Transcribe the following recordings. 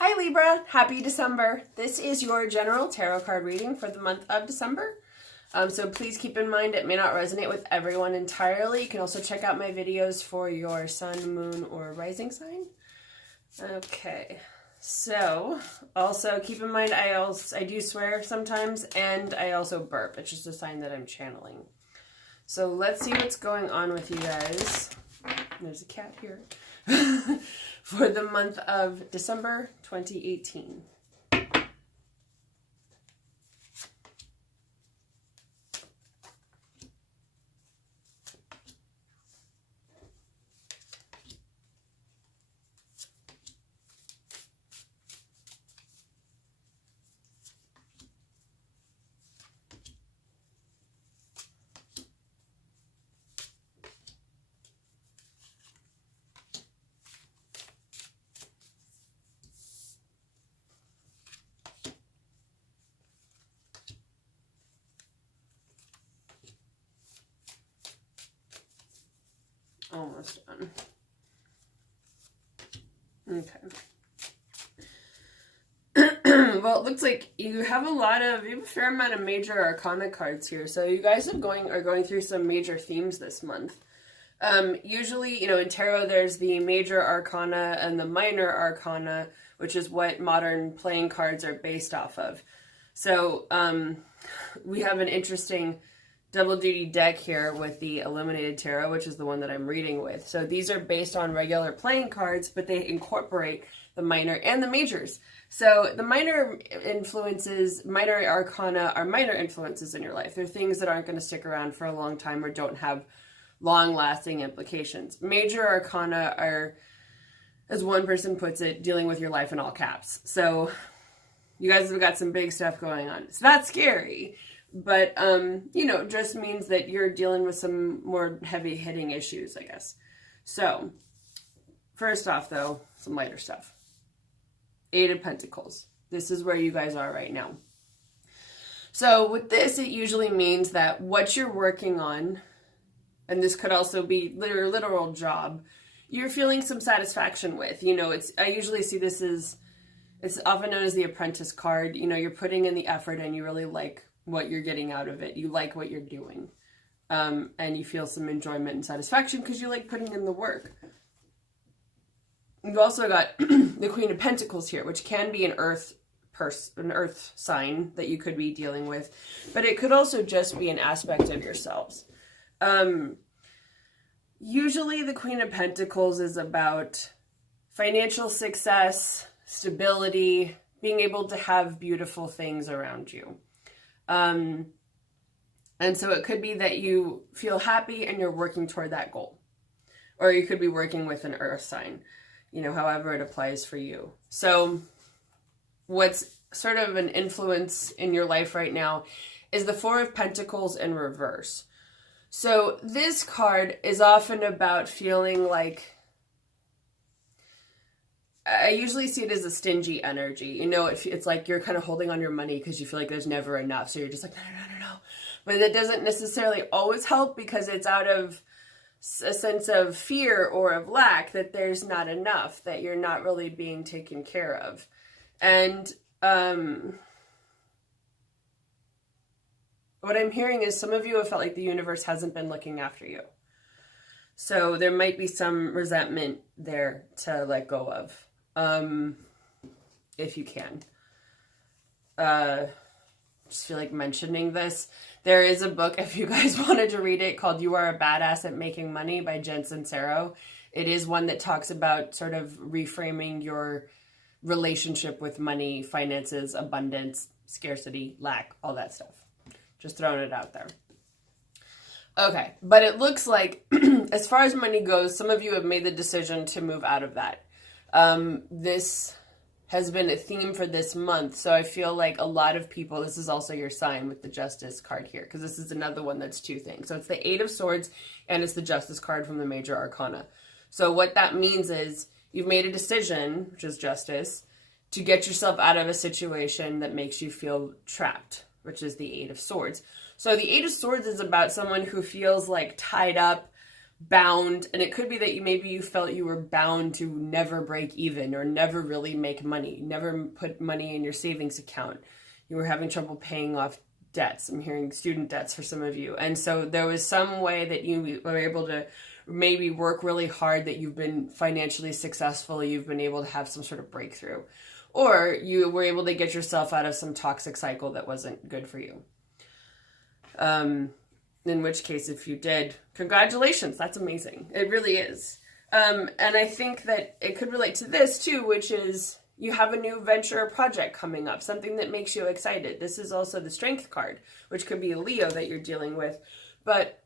Hi Libra, happy December. This is your general tarot card reading for the month of December. So please keep in mind it may not resonate with everyone entirely. You can also check out my videos for your sun, moon, or rising sign. Okay, so also keep in mind I do swear sometimes, and I also burp. It's just a sign that I'm channeling. So let's see what's going on with you guys. There's a cat here. For the month of December 2018. Almost done. Okay. Well, it looks like you have a fair amount of major arcana cards here. So you guys are going through some major themes this month. Usually, in tarot, there's the major arcana and the minor arcana, which is what modern playing cards are based off of. So we have an interesting double duty deck here with the Illuminated Tarot, which is the one that I'm reading with. So these are based on regular playing cards, but they incorporate the minor and the majors. So the minor arcana are minor influences in your life. They're things that aren't going to stick around for a long time or don't have long-lasting implications. Major arcana are, as one person puts it, dealing with your life in all caps. So you guys have got some big stuff going on. It's not scary, but, it just means that you're dealing with some more heavy-hitting issues, I guess. So, first off, though, some lighter stuff. Eight of Pentacles. This is where you guys are right now. So, with this, it usually means that what you're working on, and this could also be your literal job, you're feeling some satisfaction with. I usually see this as, it's often known as the apprentice card. You're putting in the effort and you really like what you're getting out of it. You like what you're doing. And you feel some enjoyment and satisfaction because you like putting in the work. You've also got the Queen of Pentacles here, which can be an earth sign that you could be dealing with, but it could also just be an aspect of yourselves. Usually the Queen of Pentacles is about financial success, stability, being able to have beautiful things around you. And so it could be that you feel happy and you're working toward that goal. Or you could be working with an earth sign, however it applies for you. So what's sort of an influence in your life right now is the Four of Pentacles in reverse. So this card is often about feeling like, I usually see it as a stingy energy. It's like you're kind of holding on your money because you feel like there's never enough. So you're just like, no. But that doesn't necessarily always help because it's out of a sense of fear or of lack that there's not enough, that you're not really being taken care of. And what I'm hearing is some of you have felt like the universe hasn't been looking after you. So there might be some resentment there to let go of. If you can. Just feel like mentioning this. There is a book, if you guys wanted to read it, called You Are a Badass at Making Money by Jen Sincero. It is one that talks about sort of reframing your relationship with money, finances, abundance, scarcity, lack, all that stuff. Just throwing it out there. Okay, but it looks like, as far as money goes, some of you have made the decision to move out of that. This has been a theme for this month, so I feel like a lot of people, this is also your sign with the Justice card here, because this is another one that's two things. So it's the Eight of Swords, and it's the Justice card from the Major Arcana. So what that means is, you've made a decision, which is Justice, to get yourself out of a situation that makes you feel trapped, which is the Eight of Swords. So the Eight of Swords is about someone who feels like tied up bound, and it could be that maybe you felt you were bound to never break even or never really make money, never put money in your savings account. You were having trouble paying off debts. I'm hearing student debts for some of you. And so there was some way that you were able to maybe work really hard, that you've been financially successful, you've been able to have some sort of breakthrough, or you were able to get yourself out of some toxic cycle that wasn't good for you. In which case, if you did, congratulations, that's amazing. It really is. And I think that it could relate to this too, which is you have a new venture or project coming up, something that makes you excited. This is also the Strength card, which could be a Leo that you're dealing with. But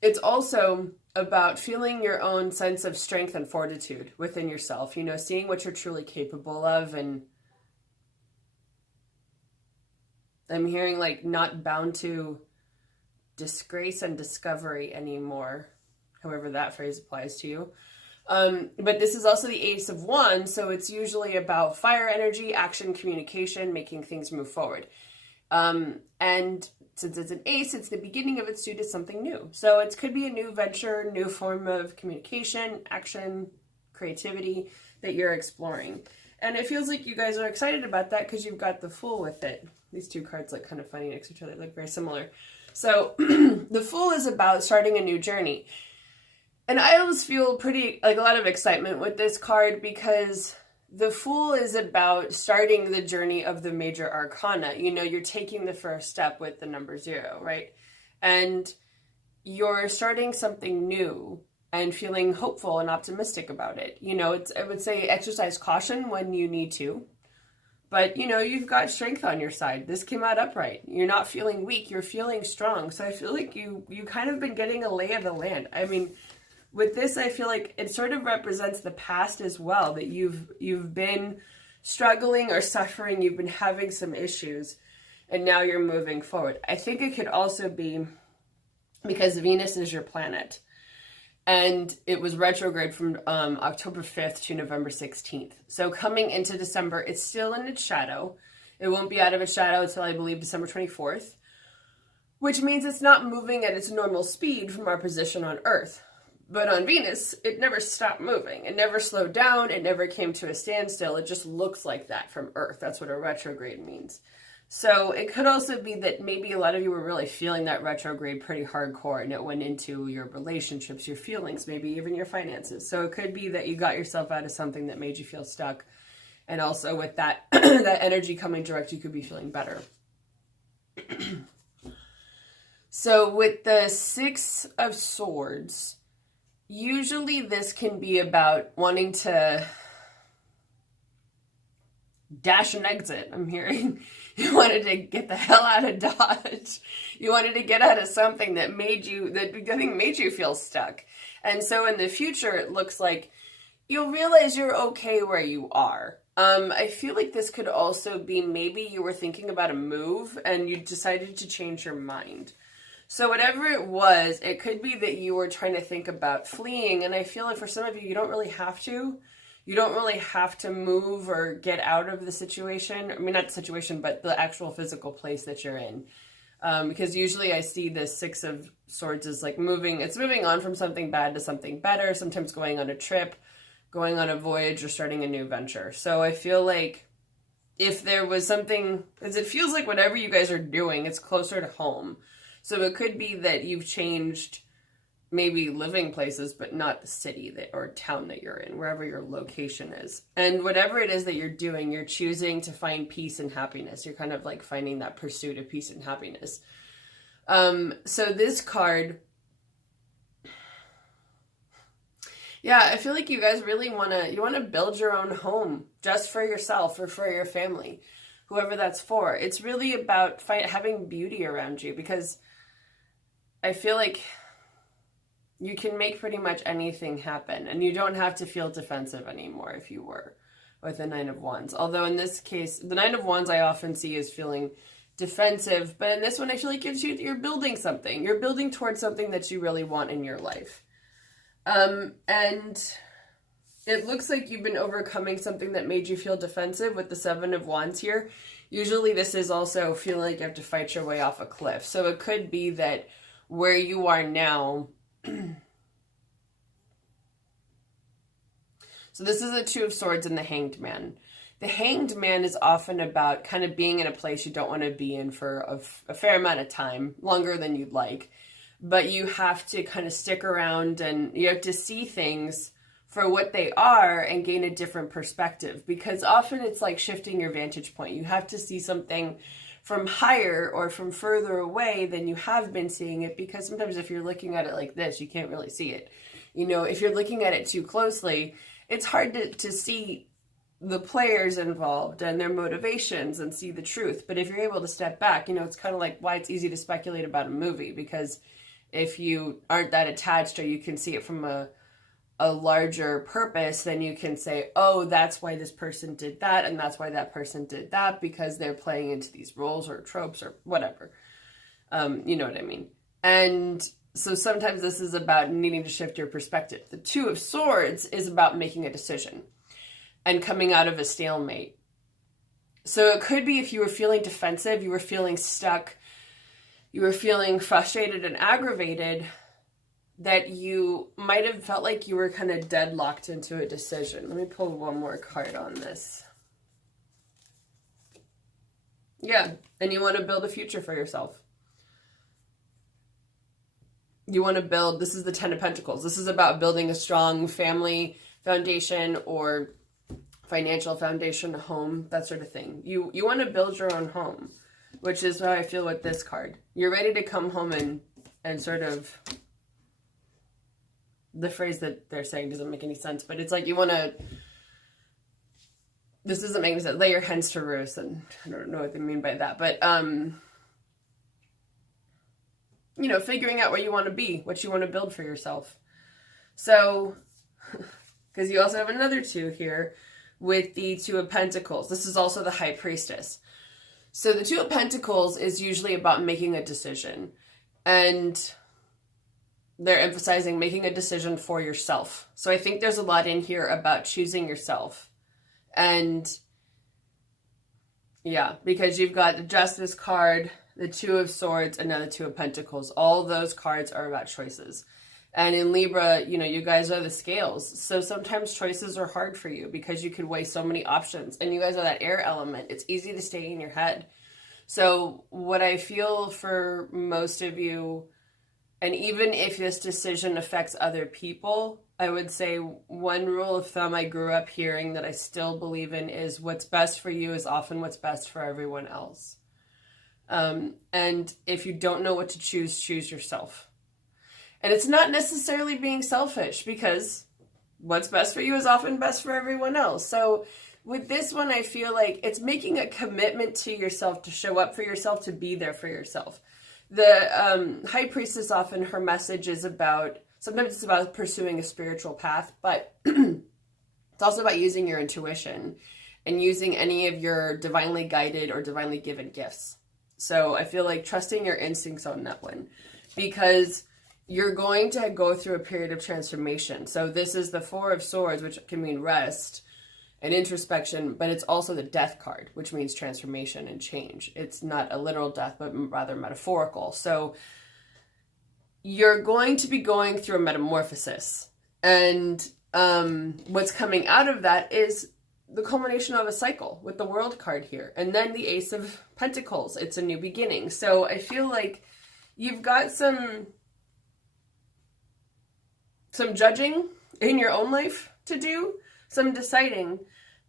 it's also about feeling your own sense of strength and fortitude within yourself, you know, seeing what you're truly capable of. And I'm hearing like not bound to disgrace and discovery anymore, however that phrase applies to you. But this is also the Ace of Wands, so it's usually about fire energy, action, communication, making things move forward. And since it's an ace, it's the beginning of its due to something new. So it could be a new venture, new form of communication, action, creativity that you're exploring. And it feels like you guys are excited about that because you've got the Fool with it. These two cards look kind of funny next to each other. They look very similar. So the Fool is about starting a new journey. And I always feel pretty, like a lot of excitement with this card because the Fool is about starting the journey of the major arcana. You know, you're taking the first step with the number 0, right? And you're starting something new and feeling hopeful and optimistic about it. You know, I would say exercise caution when you need to. But, you know, you've got strength on your side. This came out upright. You're not feeling weak. You're feeling strong. So I feel like you kind of been getting a lay of the land. I mean, with this, I feel like it sort of represents the past as well, that you've been struggling or suffering, you've been having some issues, and now you're moving forward. I think it could also be because Venus is your planet, and it was retrograde from October 5th to November 16th. So coming into December, it's still in its shadow. It won't be out of its shadow until, I believe, December 24th, which means it's not moving at its normal speed from our position on Earth. But on Venus, it never stopped moving. It never slowed down. It never came to a standstill. It just looks like that from Earth. That's what a retrograde means. So it could also be that maybe a lot of you were really feeling that retrograde pretty hardcore, and it went into your relationships, your feelings, maybe even your finances. So it could be that you got yourself out of something that made you feel stuck. And also with that, that energy coming direct, you could be feeling better. So with the 6 of Swords, usually this can be about wanting to dash and exit. I'm hearing you wanted to get the hell out of Dodge. You wanted to get out of something that made you feel stuck. And so in the future, it looks like you'll realize you're okay where you are. I feel like this could also be maybe you were thinking about a move and you decided to change your mind. So whatever it was, it could be that you were trying to think about fleeing. And I feel like for some of you, you don't really have to. You don't really have to move or get out of the situation. I mean, not the situation, but the actual physical place that you're in. Because usually I see the 6 of Swords as like moving. It's moving on from something bad to something better. Sometimes going on a trip, going on a voyage, or starting a new venture. So I feel like if there was something, because it feels like whatever you guys are doing, it's closer to home. So it could be that you've changed maybe living places, but not the city that or town that you're in, wherever your location is. And whatever it is that you're doing, you're choosing to find peace and happiness. You're kind of like finding that pursuit of peace and happiness. So this card, yeah, I feel like you guys really want to build your own home just for yourself or for your family, whoever that's for. It's really about having beauty around you, because I feel like you can make pretty much anything happen, and you don't have to feel defensive anymore if you were with the 9 of Wands. Although in this case, the 9 of Wands I often see as feeling defensive, but in this one I feel like you're building something. You're building towards something that you really want in your life. And it looks like you've been overcoming something that made you feel defensive with the 7 of Wands here. Usually this is also feeling like you have to fight your way off a cliff. So it could be that where you are now, So this is the Two of Swords and the Hanged Man. The Hanged Man is often about kind of being in a place you don't want to be in for a fair amount of time, longer than you'd like. But you have to kind of stick around and you have to see things for what they are and gain a different perspective. Because often it's like shifting your vantage point. You have to see something from higher or from further away than you have been seeing it. Because sometimes if you're looking at it like this, you can't really see it. You know, if you're looking at it too closely, it's hard to see the players involved and their motivations and see the truth. But if you're able to step back, you know, it's kind of like why it's easy to speculate about a movie, because if you aren't that attached or you can see it from a larger purpose, then you can say, oh, that's why this person did that and that's why that person did that, because they're playing into these roles or tropes or whatever. You know what I mean? And so sometimes this is about needing to shift your perspective. The Two of Swords is about making a decision and coming out of a stalemate. So it could be if you were feeling defensive, you were feeling stuck, you were feeling frustrated and aggravated, that you might have felt like you were kind of deadlocked into a decision. Let me pull one more card on this. Yeah, and you want to build a future for yourself. You want to build, this is the Ten of Pentacles. This is about building a strong family foundation or financial foundation, a home, that sort of thing. You want to build your own home, which is how I feel with this card. You're ready to come home and sort of, the phrase that they're saying doesn't make any sense, but it's like you want to, this doesn't make any sense, lay your hens to roost, and I don't know what they mean by that, but you know, figuring out where you want to be, what you want to build for yourself. So, because you also have another two here with the Two of Pentacles. This is also the High Priestess. So the Two of Pentacles is usually about making a decision. And they're emphasizing making a decision for yourself. So I think there's a lot in here about choosing yourself. And yeah, because you've got the Justice card, the Two of Swords, and now the Two of Pentacles. All those cards are about choices. And in Libra, you know, you guys are the scales. So sometimes choices are hard for you because you could weigh so many options. And you guys are that air element. It's easy to stay in your head. So what I feel for most of you, and even if this decision affects other people, I would say one rule of thumb I grew up hearing that I still believe in is what's best for you is often what's best for everyone else. And if you don't know what to choose yourself. And it's not necessarily being selfish, because what's best for you is often best for everyone else. So with this one, I feel like it's making a commitment to yourself, to show up for yourself, to be there for yourself. The High Priestess, often her message is about, sometimes it's about pursuing a spiritual path, but it's also about using your intuition and using any of your divinely guided or divinely given gifts. So I feel like trusting your instincts on that one, because you're going to go through a period of transformation. So this is the Four of Swords, which can mean rest and introspection, but it's also the Death card, which means transformation and change. It's not a literal death, but rather metaphorical. So you're going to be going through a metamorphosis. And what's coming out of that is the culmination of a cycle with the World card here. And then the Ace of Pentacles. It's a new beginning. So I feel like you've got some judging in your own life to do, some deciding,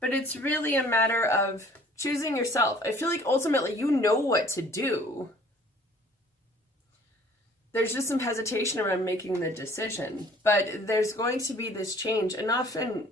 but it's really a matter of choosing yourself. I feel like ultimately you know what to do. There's just some hesitation around making the decision, but there's going to be this change. And often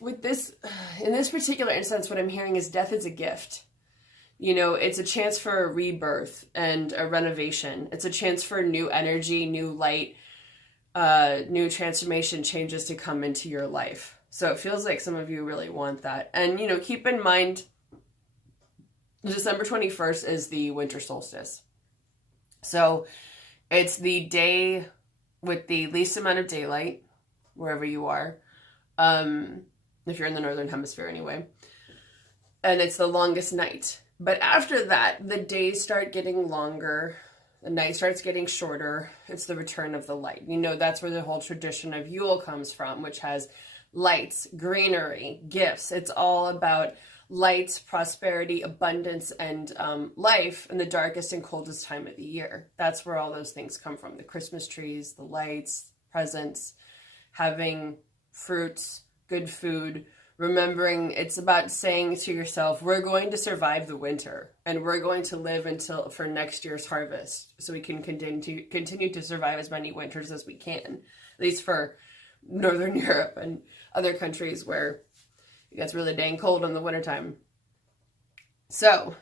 with this, in this particular instance, what I'm hearing is death is a gift. You know, it's a chance for a rebirth and a renovation. It's a chance for new energy, new light, new transformation, changes to come into your life. So it feels like some of you really want that. And, you know, keep in mind, December 21st is the winter solstice. So it's the day with the least amount of daylight, wherever you are. If you're in the Northern Hemisphere anyway. And it's the longest night. But after that, the days start getting longer. The night starts getting shorter. It's the return of the light. You know, that's where the whole tradition of Yule comes from, which has lights, greenery, gifts. It's all about lights, prosperity, abundance, and life in the darkest and coldest time of the year. That's where all those things come from. The Christmas trees, the lights, presents, having fruits, good food, remembering it's about saying to yourself, we're going to survive the winter and we're going to live until for next year's harvest so we can continue to survive as many winters as we can, at least for Northern Europe and other countries where it gets really dang cold in the wintertime. So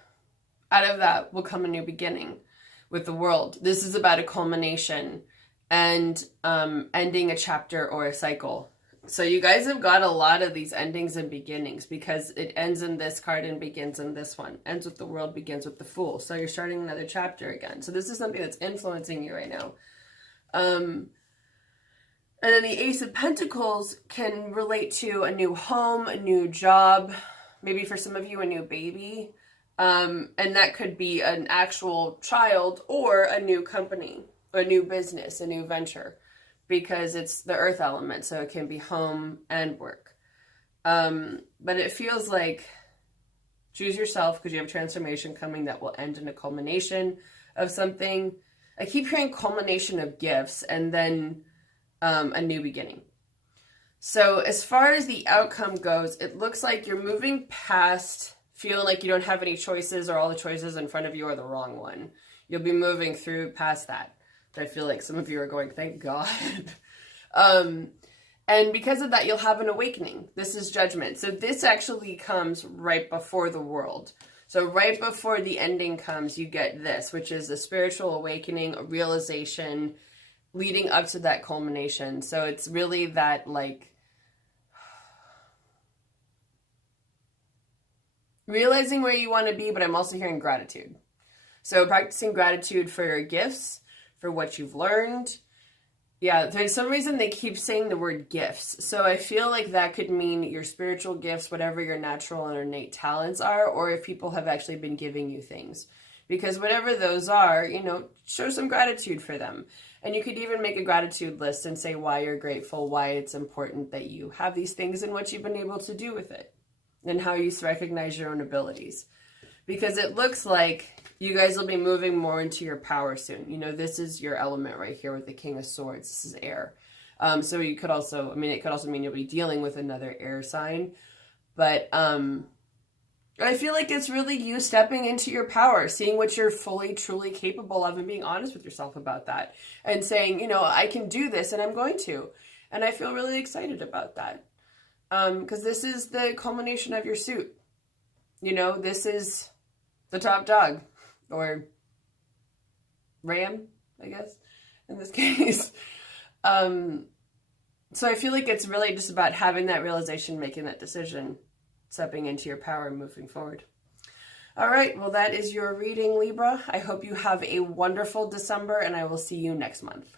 out of that will come a new beginning with the world. This is about a culmination and ending a chapter or a cycle. So you guys have got a lot of these endings and beginnings because it ends in this card and begins in this one. Ends with the world, begins with the fool. So you're starting another chapter again. So this is something that's influencing you right now. And then the Ace of Pentacles can relate to a new home, a new job, maybe for some of you, a new baby. And that could be an actual child or a new company, or a new business, a new venture. Because it's the earth element, so it can be home and work. But it feels like choose yourself because you have transformation coming that will end in a culmination of something. I keep hearing culmination of gifts and then a new beginning. So as far as the outcome goes, it looks like you're moving past feeling like you don't have any choices or all the choices in front of you are the wrong one. You'll be moving through past that. I feel like some of you are going, thank God. And because of that, you'll have an awakening. This is judgment. So this actually comes right before the world. So right before the ending comes, you get this, which is a spiritual awakening, a realization leading up to that culmination. So it's really that like realizing where you want to be, but I'm also hearing gratitude. So practicing gratitude for your gifts, for what you've learned. Yeah, there's some reason they keep saying the word gifts. So I feel like that could mean your spiritual gifts, whatever your natural and innate talents are, or if people have actually been giving you things. Because whatever those are, you know, show some gratitude for them. And you could even make a gratitude list and say why you're grateful, why it's important that you have these things and what you've been able to do with it. And how you recognize your own abilities. Because it looks like you guys will be moving more into your power soon. You know, this is your element right here with the King of Swords. This is air. So you could also, it could also mean you'll be dealing with another air sign. But I feel like it's really you stepping into your power, seeing what you're fully, truly capable of and being honest with yourself about that. And saying, you know, I can do this and I'm going to. And I feel really excited about that. Because this is the culmination of your suit. You know, this is the top dog. Or ram, I guess, in this case. So I feel like it's really just about having that realization, making that decision, stepping into your power and moving forward. All right, well, that is your reading, Libra. I hope you have a wonderful December, and I will see you next month.